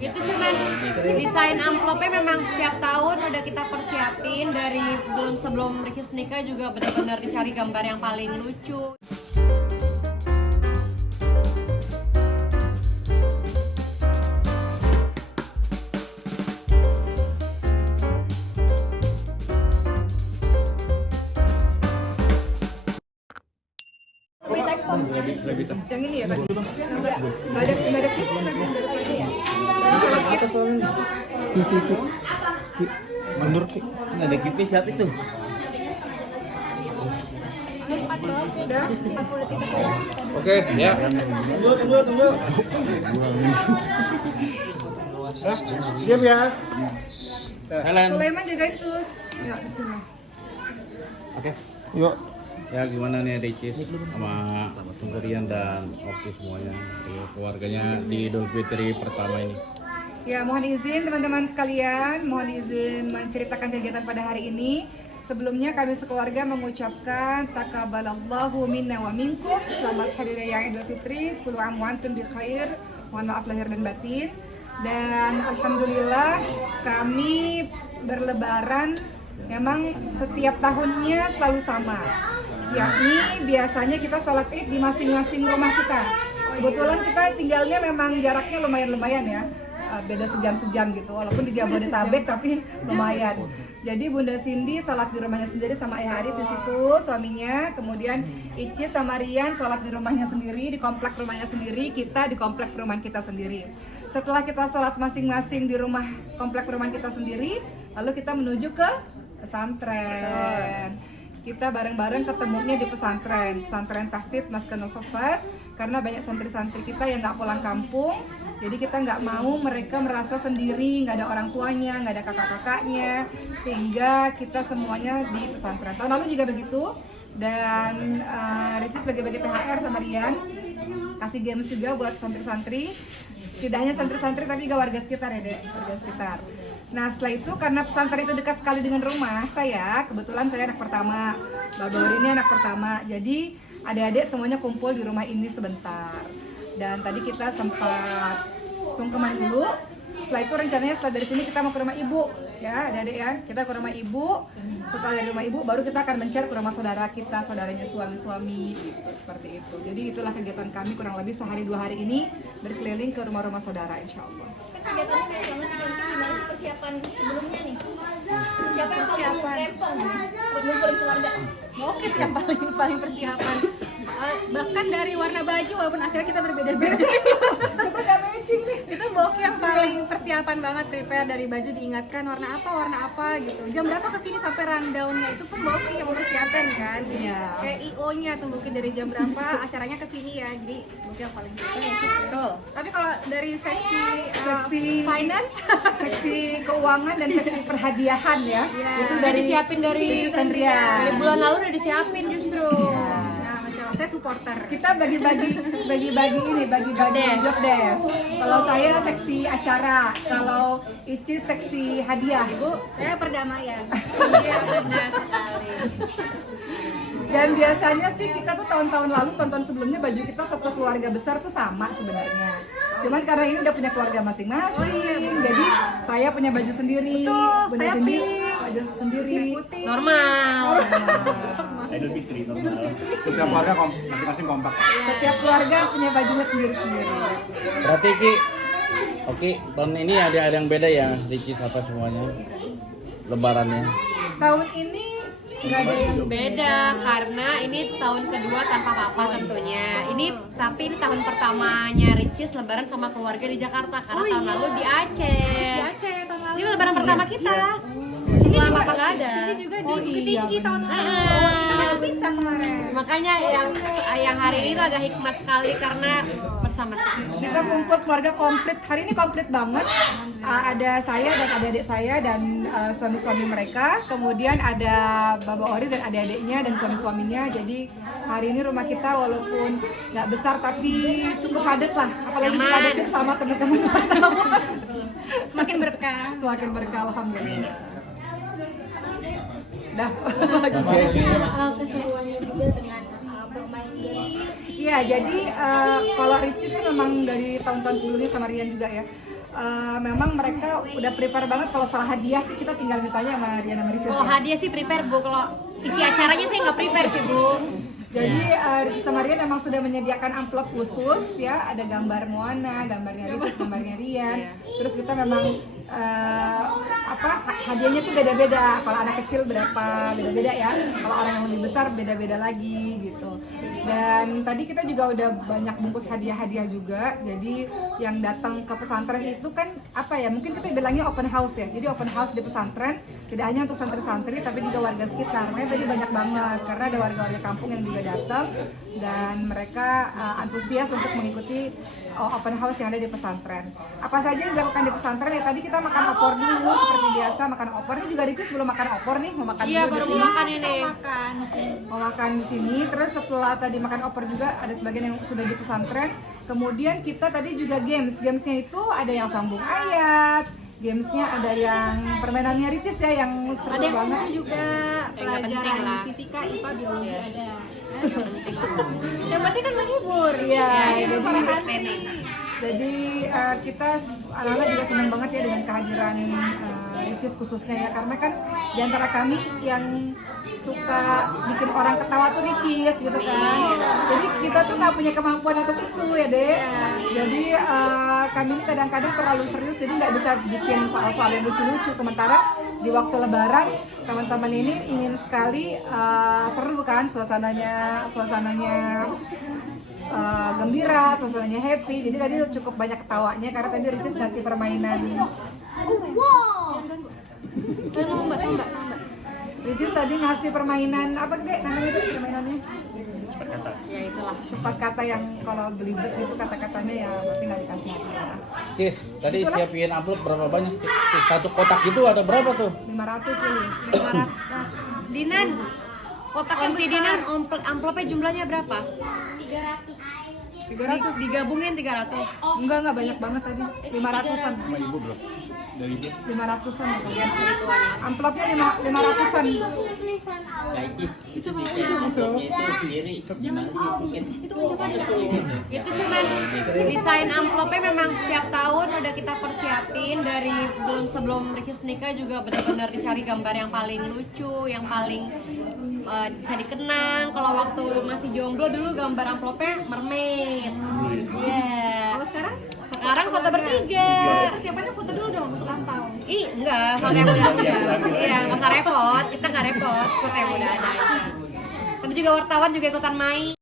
Itu cuman desain amplopnya memang setiap tahun udah kita persiapin dari sebelum Ricis nikah juga benar-benar dicari gambar yang paling lucu. Yang ini ya Pak? Nggak ada klip, lagi ya? Atas soalnya. Ikut. Mundur Ki. Nggak ada kipi siapa itu? Udah, 40 detik. Oke, ya. Tunggu. Siap ya. Helen. Sulaiman jagain sus. Ya, di sini. Oke. Yuk. Ya gimana nih Ricis sama Rian dan Oki semuanya, keluarganya di Idul Fitri pertama ini. Ya, mohon izin teman-teman sekalian, mohon izin menceritakan kegiatan pada hari ini. Sebelumnya kami sekeluarga mengucapkan taqabbalallahu minna wa minkum. Selamat Hari Raya Idul Fitri, kullu aam wa antum bi khair. Mohon maaf lahir dan batin. Dan alhamdulillah kami berlebaran memang setiap tahunnya selalu sama. Yakni biasanya kita sholat id di masing-masing rumah kita. Kebetulan kita tinggalnya memang jaraknya lumayan ya, beda sejam-sejam gitu, walaupun di Jabodetabek tapi lumayan. Jadi Bunda Cindy sholat di rumahnya sendiri sama Ayah Arif di situ, suaminya. Kemudian Icis sama Rian sholat di rumahnya sendiri, di komplek rumahnya sendiri, kita di komplek perumahan kita sendiri. Setelah kita sholat masing-masing di rumah komplek perumahan kita sendiri, lalu kita menuju ke pesantren. Kita bareng-bareng ketemunya di pesantren Tahfidz Maskanul Hufat, karena banyak santri-santri kita yang nggak pulang kampung. Jadi kita nggak mau mereka merasa sendiri, nggak ada orang tuanya, nggak ada kakak-kakaknya, sehingga kita semuanya di pesantren. Tahun lalu juga begitu. Dan Ricis bagi-bagi THR sama Rian, kasih games juga buat santri-santri. Tidak hanya santri-santri tapi juga warga sekitar ya Dek, warga sekitar. Nah setelah itu karena pesantren itu dekat sekali dengan rumah saya, kebetulan saya anak pertama, Mbak Bauri ini anak pertama, jadi adik-adik semuanya kumpul di rumah ini sebentar. Dan tadi kita sempat sungkeman dulu. Setelah itu rencananya setelah dari sini kita mau ke rumah ibu, ya adik-adik ya, kita ke rumah ibu. Setelah dari rumah ibu baru kita akan mencar ke rumah saudara kita, saudaranya suami-suami gitu, seperti itu. Jadi itulah kegiatan kami kurang lebih sehari 2 hari ini berkeliling ke rumah-rumah saudara insya Allah. Kegiatannya kayak banget, gimana sih persiapan sebelumnya nih? Persiapan kempong buat ngumpulin keluarga. Oke sih yang paling persiapan. Bahkan dari warna baju walaupun akhirnya kita berbeda-beda. Itu Boki yang paling persiapan banget, prepare dari baju, diingatkan warna apa gitu. Jam berapa kesini sampai rundownnya itu pun Boki yang mempersiapkan kan. Iya. Kayak IO-nya tuh Boki dari jam berapa acaranya kesini ya. Jadi Boki yang paling Betul. Tapi kalau dari seksi finance, seksi keuangan dan seksi perhadiahan ya, itu Udah disiapin dari Rian. bulan lalu udah disiapin justru. nah Masya Allah, saya supporter. Kita bagi-bagi job desk. Kalau saya seksi acara, kalau Icis seksi hadiah. Bu, saya perdamaian. Iya benar sekali. Dan biasanya sih kita tuh tahun-tahun lalu, tahun-tahun sebelumnya baju kita satu keluarga besar tuh sama sebenarnya. Cuman karena ini udah punya keluarga masing-masing, jadi saya punya baju sendiri, Bunda saya Cindy pink. baju sendiri. Normal. Idul Fitri normal. Setiap keluarga masing-masing kompak. Setiap keluarga punya bajunya sendiri-sendiri. Berarti Ki, oke, tahun ini ada yang beda ya, Ricis apa semuanya? Lebarannya. Tahun ini nggak ada yang Beda karena ini tahun kedua tanpa papa tentunya. Tapi ini tahun pertamanya Ricis lebaran sama keluarga di Jakarta karena tahun lalu di Aceh. Di Aceh tahun lalu. Ini lebaran pertama kita. Sini Setelah juga papa nggak ada. Sini juga di Oh, Bukit iya, Tinggi tahun benar. lalu. Kita nggak bisa kemarin. Makanya yang hari ini tuh agak hikmat sekali karena bersama-sama. kita kumpul keluarga komplit. Hari ini komplit banget. Ada saya dan adik-adik saya dan suami-suami mereka. Kemudian ada Baba Ori dan adik-adiknya dan suami-suaminya. Jadi hari ini rumah kita walaupun nggak besar tapi cukup padat lah. Apalagi kita ada sini sama teman-teman. Semakin berkah. Semakin berkah alhamdulillah. Dah. Keseruannya juga dengan bermain game. Iya, jadi kalau Ricis kan memang dari tahun-tahun sebelumnya sama Rian juga ya. memang mereka udah prepare banget. Kalau soal hadiah sih kita tinggal ditanya sama Rian sama Ricis. Kalau hadiah sih prepare Bu, kalau isi acaranya saya nggak prepare sih Bu. Jadi Ricis sama Rian memang sudah menyediakan amplop khusus ya, ada gambar Moana, gambarnya Ricis, gambarnya Rian. Terus kita memang hadiahnya tuh beda-beda. Kalau anak kecil berapa beda-beda ya. Kalau orang yang lebih besar beda-beda lagi gitu. Dan tadi kita juga udah banyak bungkus hadiah-hadiah juga. Jadi yang datang ke pesantren itu kan mungkin kita bilangnya open house ya. Jadi open house di pesantren tidak hanya untuk santri-santri tapi juga warga sekitar. Makanya tadi banyak banget karena ada warga-warga kampung yang juga datang dan mereka antusias untuk mengikuti open house yang ada di pesantren. Apa saja yang dilakukan di pesantren ya, tadi kita makan opor dulu seperti biasa, makan opor. Ini juga Ricis belum makan opor nih, mau makan Iya, dulu baru di sini. makan ini. Mau makan di sini. Terus setelah tadi makan opor juga ada sebagian yang sudah di pesantren. Kemudian kita tadi juga gamesnya itu ada yang sambung ayat, gamesnya ada yang permainannya Ricis ya yang seru Ada yang banget. umum juga, nggak penting pelajaran lah. fisika, IPA, biologi ada. Yang penting kan menghibur. Iya, Jadi jadi kita anak-anak juga senang banget ya dengan kehadiran Ricis khususnya ya, karena kan diantara kami yang suka bikin orang ketawa tuh Ricis gitu kan. Jadi kita tuh nggak punya kemampuan untuk itu ya deh. Jadi kami ini kadang-kadang terlalu serius jadi nggak bisa bikin soal-soal yang lucu-lucu. Sementara di waktu Lebaran teman-teman ini ingin sekali seru kan suasananya gembira, suasananya happy. Jadi tadi cukup banyak ketawanya karena tadi Ricis ngasih permainan. sama Mbak. Ricis tadi ngasih permainan apa gede namanya itu permainannya? Ya itulah. Cepat kata yang kalau belibet itu kata-katanya ya berarti nggak dikasih ya. Cis, tadi siapin amplop berapa banyak? Cis, satu kotak itu ada berapa tuh? 500 kali. 500. Dinan, kotak yang Dinan amplopnya jumlahnya berapa? 300. Digabungin 300. Enggak banyak banget tadi. 500-an. Sama ibu bro. Dari ibu. 500-an. Ya segituan ya. Amplopnya 500-an. Itu sendiri gimana sih bikin? Itu cuman desain amplopnya memang setiap tahun udah kita persiapin dari sebelum Ricis nikah juga benar-benar dicari gambar yang paling lucu, yang paling bisa dikenang. Kalau waktu masih jomblo dulu gambar amplopnya mermaid. Iya. Kalau sekarang Sekarang foto bertiga. persiapannya foto dulu dong untuk lampau. Ih, enggak, foto yang udah ada. Iya, nggak usah repot. Kita nggak repot, foto yang udah ada aja. Tapi juga wartawan juga ikutan main.